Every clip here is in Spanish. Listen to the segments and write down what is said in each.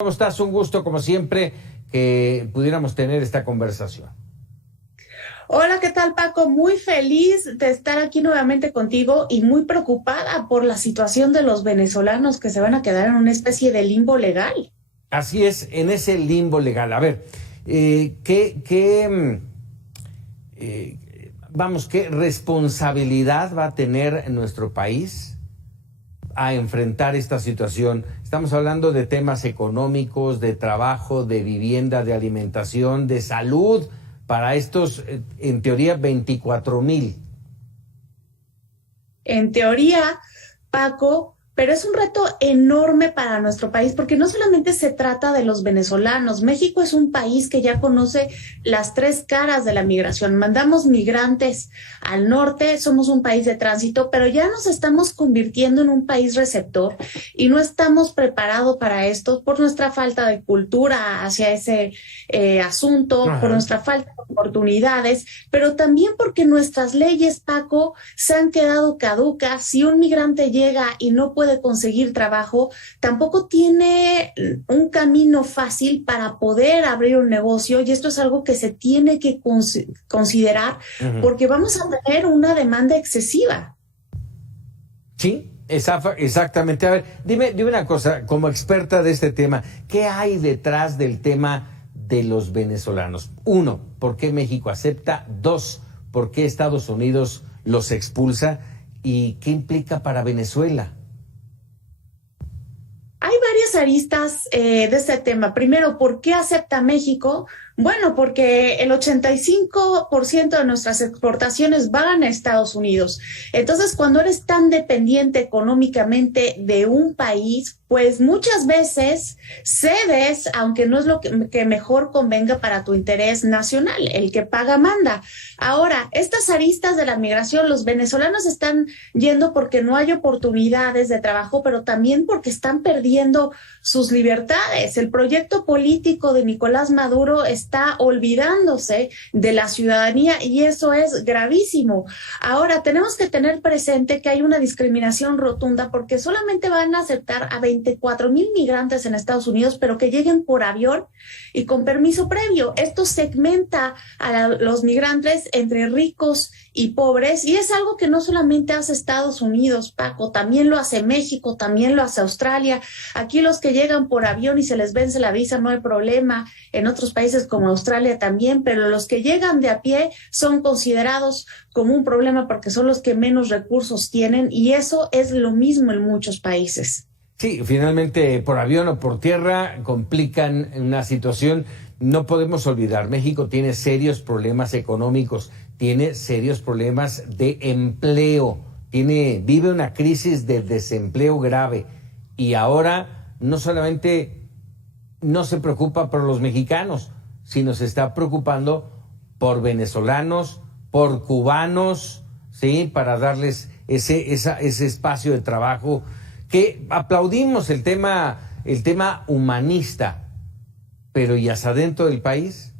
¿Cómo estás? Un gusto, como siempre, que pudiéramos tener esta conversación. Hola, ¿qué tal, Paco? Muy feliz de estar aquí nuevamente contigo y muy preocupada por la situación de los venezolanos que se van a quedar en una especie de limbo legal. Así es, en ese limbo legal. A ver, ¿qué responsabilidad va a tener nuestro país a enfrentar esta situación? Estamos hablando de temas económicos, de trabajo, de vivienda, de alimentación, de salud, para estos, en teoría, 24,000. En teoría, Paco, pero es un reto enorme para nuestro país porque no solamente se trata de los venezolanos. México es un país que ya conoce las tres caras de la migración. Mandamos migrantes al norte, somos un país de tránsito, pero ya nos estamos convirtiendo en un país receptor y no estamos preparados para esto por nuestra falta de cultura hacia ese asunto, Ajá. por nuestra falta de oportunidades, pero también porque nuestras leyes, Paco, se han quedado caducas. Si un migrante llega y no puede conseguir trabajo, tampoco tiene un camino fácil para poder abrir un negocio, y esto es algo que se tiene que considerar porque vamos a tener una demanda excesiva. Sí, exactamente. A ver, dime una cosa, como experta de este tema, ¿qué hay detrás del tema de los venezolanos? Uno, ¿por qué México acepta? Dos, ¿por qué Estados Unidos los expulsa? ¿Y qué implica para Venezuela? Hay varias aristas de este tema. Primero, ¿por qué acepta México? Bueno, porque el 85% de nuestras exportaciones van a Estados Unidos. Entonces, cuando eres tan dependiente económicamente de un país, pues muchas veces cedes, aunque no es lo que mejor convenga para tu interés nacional. El que paga manda. Ahora, estas aristas de la migración, los venezolanos están yendo porque no hay oportunidades de trabajo, pero también porque están perdiendo sus libertades. El proyecto político de Nicolás Maduro está olvidándose de la ciudadanía y eso es gravísimo. Ahora, tenemos que tener presente que hay una discriminación rotunda porque solamente van a aceptar a 24,000 migrantes en Estados Unidos, pero que lleguen por avión y con permiso previo. Esto segmenta a los migrantes entre ricos y pobres, y es algo que no solamente hace Estados Unidos, Paco, también lo hace México, también lo hace Australia. Aquí los que llegan por avión y se les vence la visa no hay problema, en otros países como Australia también, pero los que llegan de a pie son considerados como un problema porque son los que menos recursos tienen, y eso es lo mismo en muchos países. Sí, finalmente por avión o por tierra complican una situación. No podemos olvidar, México tiene serios problemas económicos, tiene serios problemas de empleo, vive una crisis de desempleo grave, y ahora no solamente no se preocupa por los mexicanos, sino se está preocupando por venezolanos, por cubanos, ¿sí? Para darles ese espacio de trabajo, que aplaudimos el tema humanista, pero ¿y hacia adentro del país?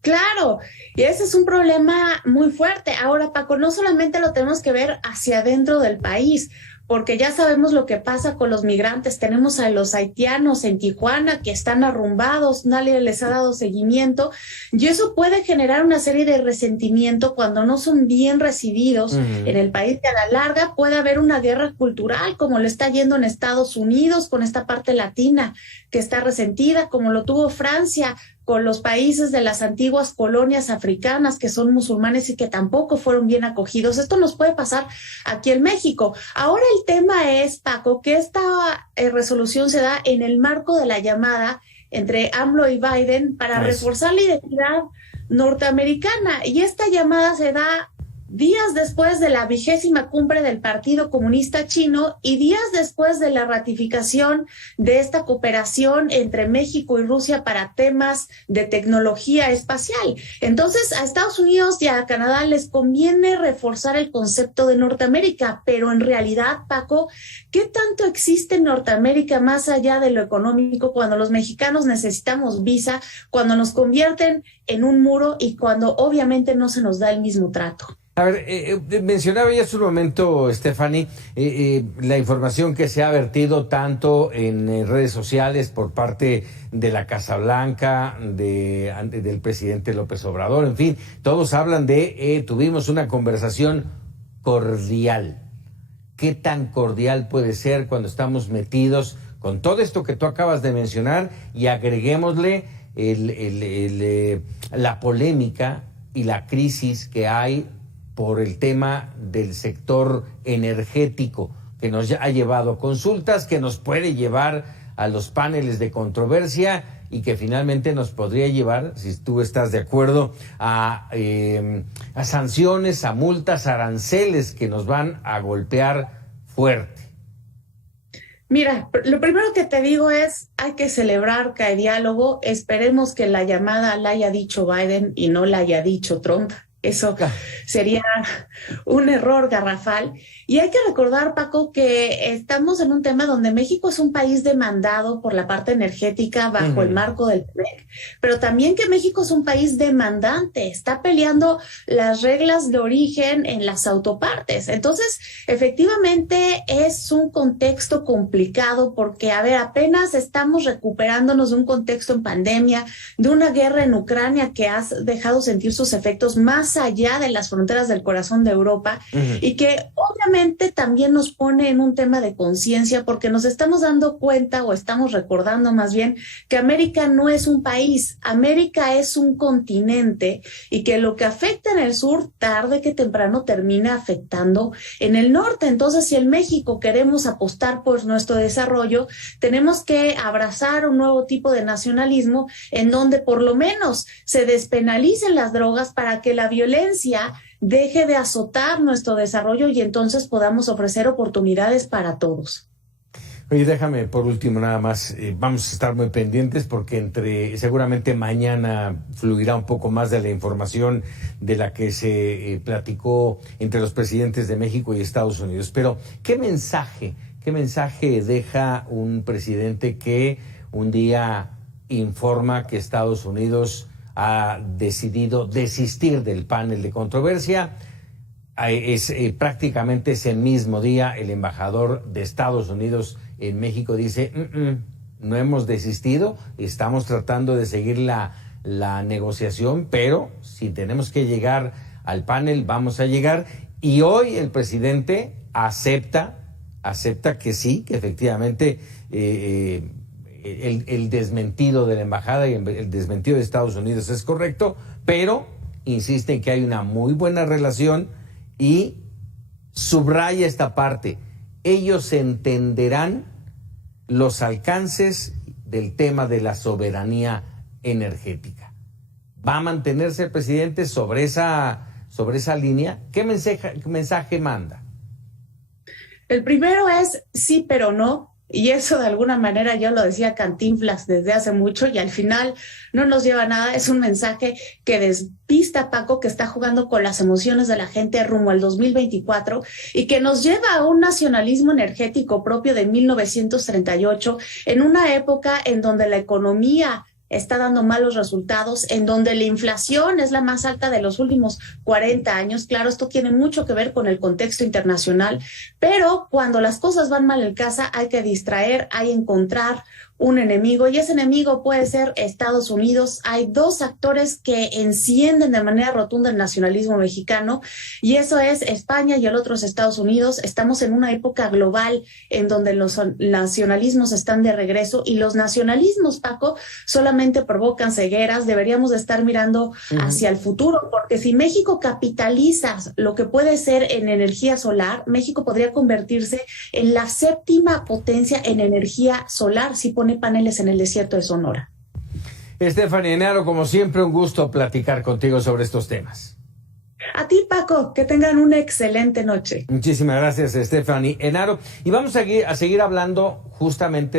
Claro, y ese es un problema muy fuerte. Ahora, Paco, no solamente lo tenemos que ver hacia adentro del país, porque ya sabemos lo que pasa con los migrantes. Tenemos a los haitianos en Tijuana que están arrumbados, nadie les ha dado seguimiento, y eso puede generar una serie de resentimiento cuando no son bien recibidos en el país. Y a la larga puede haber una guerra cultural, como le está yendo en Estados Unidos con esta parte latina que está resentida, como lo tuvo Francia con los países de las antiguas colonias africanas que son musulmanes y que tampoco fueron bien acogidos. Esto nos puede pasar aquí en México. Ahora el tema es, Paco, que esta resolución se da en el marco de la llamada entre AMLO y Biden para reforzar la identidad norteamericana, y esta llamada se da días después de la 20ª cumbre del Partido Comunista Chino y días después de la ratificación de esta cooperación entre México y Rusia para temas de tecnología espacial. Entonces, a Estados Unidos y a Canadá les conviene reforzar el concepto de Norteamérica, pero en realidad, Paco, ¿qué tanto existe en Norteamérica más allá de lo económico cuando los mexicanos necesitamos visa, cuando nos convierten en un muro y cuando obviamente no se nos da el mismo trato? A ver, mencionaba ya hace un momento, Stephanie, la información que se ha vertido tanto en redes sociales por parte de la Casa Blanca, del presidente López Obrador, en fin, todos hablan de tuvimos una conversación cordial. ¿Qué tan cordial puede ser cuando estamos metidos con todo esto que tú acabas de mencionar y agreguémosle la polémica y la crisis que hay por el tema del sector energético, que nos ha llevado a consultas, que nos puede llevar a los paneles de controversia y que finalmente nos podría llevar, si tú estás de acuerdo, a sanciones, a multas, aranceles que nos van a golpear fuerte? Mira, lo primero que te digo es, hay que celebrar que hay diálogo. Esperemos que la llamada la haya dicho Biden y no la haya dicho Trump. Eso sería un error garrafal. Y hay que recordar, Paco, que estamos en un tema donde México es un país demandado por la parte energética bajo el marco del TEMEC, pero también que México es un país demandante, está peleando las reglas de origen en las autopartes. Entonces, efectivamente, es un contexto complicado porque, a ver, apenas estamos recuperándonos de un contexto en pandemia, de una guerra en Ucrania que ha dejado sentir sus efectos más allá de las fronteras del corazón de Europa, y que obviamente también nos pone en un tema de conciencia porque nos estamos dando cuenta, o estamos recordando más bien, que América no es un país, América es un continente, y que lo que afecta en el sur tarde que temprano termina afectando en el norte. Entonces, si en México queremos apostar por nuestro desarrollo, tenemos que abrazar un nuevo tipo de nacionalismo en donde por lo menos se despenalicen las drogas para que la violencia deje de azotar nuestro desarrollo y entonces podamos ofrecer oportunidades para todos. Oye, déjame por último nada más, vamos a estar muy pendientes porque seguramente mañana fluirá un poco más de la información de la que se platicó entre los presidentes de México y Estados Unidos. Pero, ¿qué mensaje deja un presidente que un día informa que Estados Unidos ha decidido desistir del panel de controversia? Prácticamente ese mismo día el embajador de Estados Unidos en México dice, no hemos desistido, estamos tratando de seguir la negociación, pero si tenemos que llegar al panel, vamos a llegar. Y hoy el presidente acepta que sí, que efectivamente el desmentido de la embajada y el desmentido de Estados Unidos es correcto, pero insiste en que hay una muy buena relación y subraya esta parte. Ellos entenderán los alcances del tema de la soberanía energética. ¿Va a mantenerse el presidente sobre esa línea? ¿Qué mensaje manda? El primero es sí, pero no. Y eso de alguna manera yo lo decía Cantinflas desde hace mucho y al final no nos lleva a nada. Es un mensaje que despista, Paco, que está jugando con las emociones de la gente rumbo al 2024 y que nos lleva a un nacionalismo energético propio de 1938, en una época en donde la economía está dando malos resultados, en donde la inflación es la más alta de los últimos 40 años. Claro, esto tiene mucho que ver con el contexto internacional, pero cuando las cosas van mal en casa hay que distraer, hay que encontrar un enemigo, y ese enemigo puede ser Estados Unidos. Hay dos actores que encienden de manera rotunda el nacionalismo mexicano, y eso es España y el otro es Estados Unidos. Estamos en una época global en donde los nacionalismos están de regreso, y los nacionalismos, Paco, solamente provocan cegueras. Deberíamos de estar mirando hacia el futuro, porque si México capitaliza lo que puede ser en energía solar, México podría convertirse en la séptima potencia en energía solar si pone paneles en el desierto de Sonora. Stephanie Enaro, como siempre, un gusto platicar contigo sobre estos temas. A ti, Paco, que tengan una excelente noche. Muchísimas gracias, Stephanie Enaro. Y vamos a seguir hablando justamente de